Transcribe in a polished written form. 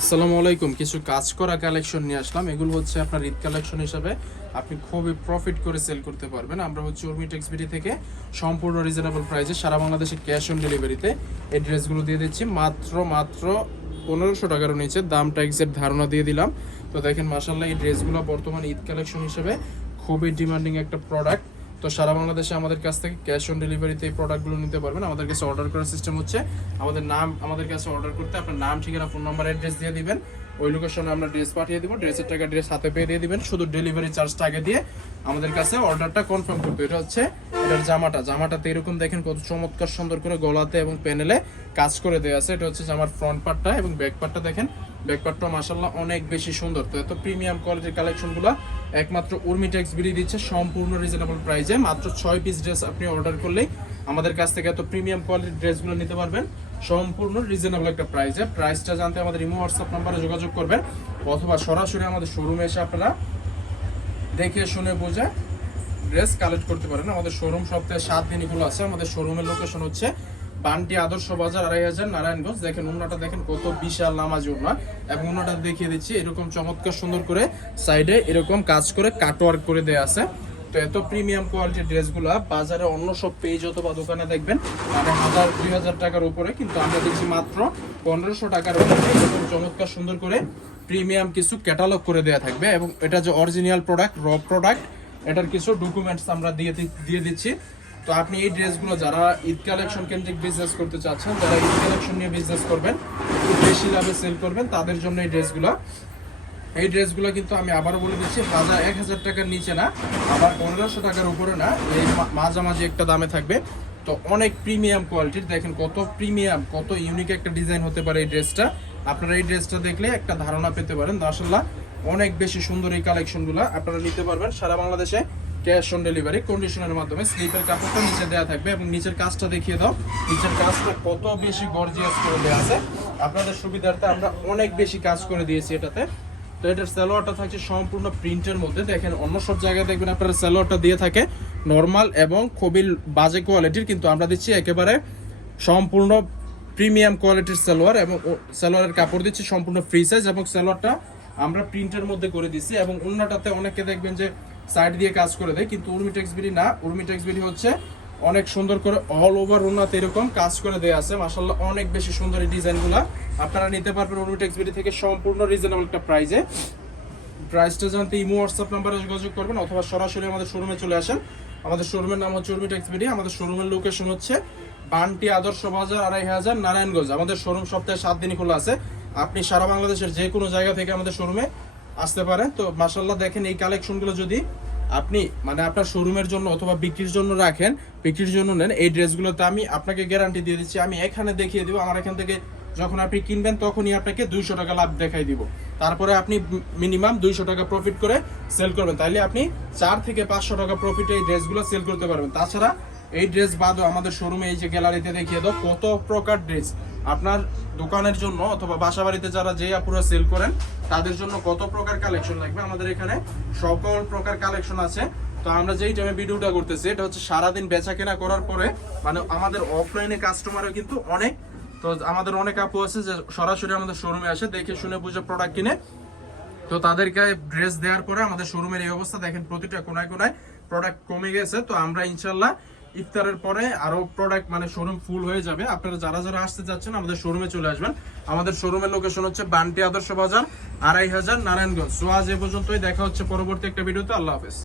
আসসালামু আলাইকুম। কিছু কাজ করা কালেকশন নিয়ে আসলাম। এগুলো হচ্ছে আপনার ঈদ কালেকশন হিসাবে আপনি খুবই প্রফিট করে সেল করতে পারবেন। আমরা হচ্ছে উর্মি টেক্সবিডি থেকে সম্পূর্ণ রিজনেবল প্রাইসে সারা বাংলাদেশে ক্যাশ অন ডেলিভারিতে এই ড্রেসগুলো দিয়ে দিচ্ছি মাত্র 1500 টাকার নিচে। দামটা এক্সাক্ট ধারণা দিয়ে দিলাম। তো দেখেন মাশাআল্লাহ এই ড্রেসগুলো বর্তমানে ঈদ কালেকশন হিসেবে খুবই ডিমান্ডিং একটা প্রোডাক্ট। তো সারা বাংলাদেশে আমাদের কাছ থেকে ক্যাশ অন ডেলিভারিতে এই প্রোডাক্টগুলো নিতে পারবেন। আমাদের কাছে অর্ডার করার সিস্টেম হচ্ছে আমাদের কাছে অর্ডার করতে আপনার নাম, ঠিকানা, ফোন নাম্বার, অ্যাড্রেস দিয়ে দিবেন। ওই লোকেশনে আমরা ড্রেস পাঠিয়ে দিব। ড্রেসের টাকা ড্রেস হাতে পেয়ে দিয়ে দিবেন। শুধু ডেলিভারি চার্জটা আগে দিয়ে আমাদের কাছে অর্ডারটা কনফার্ম করতে। এটা হচ্ছে এটার জামাটাতে এরকম দেখেন কত চমৎকার সুন্দর করে গলাতে এবং প্যানেলে কাজ করে দেওয়া আছে। এটা হচ্ছে জামার ফ্রন্ট পার্টটা এবং ব্যাক পার্টটা দেখেন। ব্যাক পার্টটা মাশাআল্লাহ অনেক বেশি সুন্দর। তো এত প্রিমিয়াম কোয়ালিটির কালেকশনগুলো একমাত্র উর্মি টেক্সবিডি দিচ্ছে সম্পূর্ণ রিজনেবল প্রাইসে। মাত্র 6 পিস ড্রেস আপনি অর্ডার করলেই আমাদের কাছ থেকে এত প্রিমিয়াম কোয়ালিটির ড্রেসগুলো নিতে পারবেন সম্পূর্ণ রিজনেবল একটা প্রাইসে। প্রাইসটা জানতে আমাদের ইমো হোয়াটসঅ্যাপ নাম্বারে যোগাযোগ করবেন অথবা সরাসরি আমাদের শোরুমে এসে আপনারা দেখে শুনে বুঝে ড্রেস কালেক্ট করতে পারেন। আমাদের শোরুম সপ্তাহে 7 দিনই খোলা আছে। আমাদের শোরুমের লোকেশন হচ্ছে বান্টি আদর্শ বাজার 2500 নারায়ণগঞ্জ। দেখেন ওন্নাটা দেখেন কত বিশাল নামাজি ওন্না এবং ওন্নাটা দেখিয়ে দিচ্ছি এরকম চমৎকার সুন্দর করে সাইডে এরকম কাজ করে কাটওয়ার্ক করে দেয়া আছে। তো এত প্রিমিয়াম কোয়ালিটির ড্রেসগুলো বাজারে অন্য সব পেজ অথবা দোকানে দেখবেন মানে 1000-2000 টাকার উপরে, কিন্তু আমরা দিচ্ছি মাত্র 1500 টাকার মধ্যে এরকম চমৎকার সুন্দর করে প্রিমিয়াম কিছু ক্যাটালগ করে দেয়া থাকবে। এবং এটা যে অরিজিনাল প্রোডাক্ট, র প্রোডাক্ট, এটার কিছু ডকুমেন্টস আমরা দিয়ে দিচ্ছি। তো আপনি এই ড্রেসগুলো যারা ঈদ কালেকশন কেন্দ্রিক বিজনেস করতে চাচ্ছেন, যারা ঈদ কালেকশন নিয়ে বিজনেস করবেন, খুব বেশি লাভে সেল করবেন, তাদের জন্য এই ড্রেসগুলো কিন্তু আমি আবারও বলে দিচ্ছি 1000 টাকার নিচে না, আবার 1500 টাকার উপরে না, এই মাঝামাঝি একটা দামে থাকবে। তো অনেক প্রিমিয়াম কোয়ালিটির, দেখেন কত প্রিমিয়াম, কত ইউনিক একটা ডিজাইন হতে পারে এই ড্রেসটা। আপনারা এই ড্রেসটা দেখলে একটা ধারণা পেতে পারেন। মাশাআল্লাহ অনেক বেশি সুন্দর এই কালেকশনগুলো আপনারা নিতে পারবেন সারা বাংলাদেশে ক্যাশ অন ডেলিভারি কন্ডিশনের মাধ্যমে। স্লিপের কাপড়টা নিচে দেওয়া থাকবে এবং নিচের কাজটা দেখিয়ে দাও। নিচের কাজটা কত বেশি গর্জিয়াস করে দেওয়া আছে। আপনাদের সুবিধার্থে আমরা অনেক বেশি কাজ করে দিয়েছি এটাতে। তো এটার সালোয়ারটা থাকছে সম্পূর্ণ প্রিন্টের মধ্যে। দেখেন অন্য সব জায়গায় দেখবেন আপনারা সালোয়ারটা দিয়ে থাকে নর্মাল এবং খুবই বাজে কোয়ালিটির, কিন্তু আমরা দিচ্ছি একেবারে সম্পূর্ণ প্রিমিয়াম কোয়ালিটির সালোয়ার এবং সালোয়ারের কাপড় দিচ্ছি সম্পূর্ণ ফ্রি সাইজ এবং সালোয়ারটা আমরা প্রিন্টের মধ্যে করে দিচ্ছি। এবং ওন্নাটাতে অনেকে দেখবেন যে সাইড দিয়ে কাজ করে দেয়, কিন্তু উর্মি টেক্সবিডি না। উর্মি টেক্সবিডি হচ্ছে অনেক সুন্দর করে অল ওভার ওন্নাতে এরকম কাজ করে দেওয়া আছে। মাশাআল্লাহ অনেক বেশি সুন্দর এই ডিজাইনগুলো আপনারা নিতে পারবেন উর্মি টেক্সবিডি থেকে সম্পূর্ণ রিজনেবল একটা প্রাইসে। প্রাইসটা জানতে ইমো হোয়াটসঅ্যাপ নাম্বারে যোগাযোগ করবেন অথবা সরাসরি আমাদের শোরুমে চলে আসেন। আমাদের শোরুমের নাম হচ্ছে উর্মি টেক্সবিডি। আমাদের শোরুমের লোকেশন হচ্ছে বান্টি আদর্শ বাজার 2500 নারায়ণগঞ্জ। আমাদের শোরুম সপ্তাহে 7 দিনই খোলা আছে। আপনি সারা বাংলাদেশের যে কোনো জায়গা থেকে আমাদের শোরুমে আসতে পারেন। তো মাশাআল্লাহ দেখেন এই কালেকশনগুলো যদি আপনি মানে আপনার শোরুমের জন্য অথবা বিক্রির জন্য রাখেন, বিক্রির জন্য নেন, এই ড্রেসগুলোতে আমি আপনাকে গ্যারান্টি দিয়ে দিচ্ছি, আমি এখানে দেখিয়ে দিব, আমার এখান থেকে যখন আপনি কিনবেন তখনই আপনাকে 200 টাকা লাভ দেখাই দিব। তারপরে আপনি মিনিমাম 200 টাকা প্রফিট করে সেল করবেন, তাইলে আপনি 4 থেকে 500 টাকা প্রফিটে এই ড্রেসগুলো সেল করতে পারবেন। তাছাড়া এই ড্রেস বাদও আমাদের শোরুমে এই যে গ্যালারিতে দেখিয়ে দাও কত প্রকার ড্রেস আপনার দোকানের জন্য অথবা বাসা বাড়িতে যারা যে আপুরা সেল করেন তাদের জন্য কত প্রকার কালেকশন লাগবে আমাদের এখানে সকল প্রকার কালেকশন আছে। তো আমরা যেই টাইমে ভিডিওটা করতেছি এটা হচ্ছে সারাদিন বেচা কেনা করার পরে, মানে আমাদের অফলাইনে কাস্টমারও কিন্তু অনেক। তো আমাদের অনেক আপু আছে যে সরাসরি আমাদের শোরুমে আসে দেখে শুনে বুঝে প্রোডাক্ট কিনে। তো তাদেরকে ড্রেস দেওয়ার পরে আমাদের শোরুমের এই অবস্থা দেখেন, প্রতিটা কোনায় কোনায় প্রোডাক্ট কমে গেছে। তো আমরা ইনশাল্লাহ ইফতারের পরে আরো প্রোডাক্ট মানে শোরুম ফুল হয়ে যাবে। আপনারা যারা আসতে যাচ্ছেন আমাদের শোরুমে চলে আসবেন। আমাদের শোরুমের লোকেশন হচ্ছে বান্টি আদর্শ বাজার 2500 নারায়ণগঞ্জ। সো আজ এ পর্যন্তই, দেখা হচ্ছে পরবর্তী একটা ভিডিওতে। আল্লাহ হাফেজ।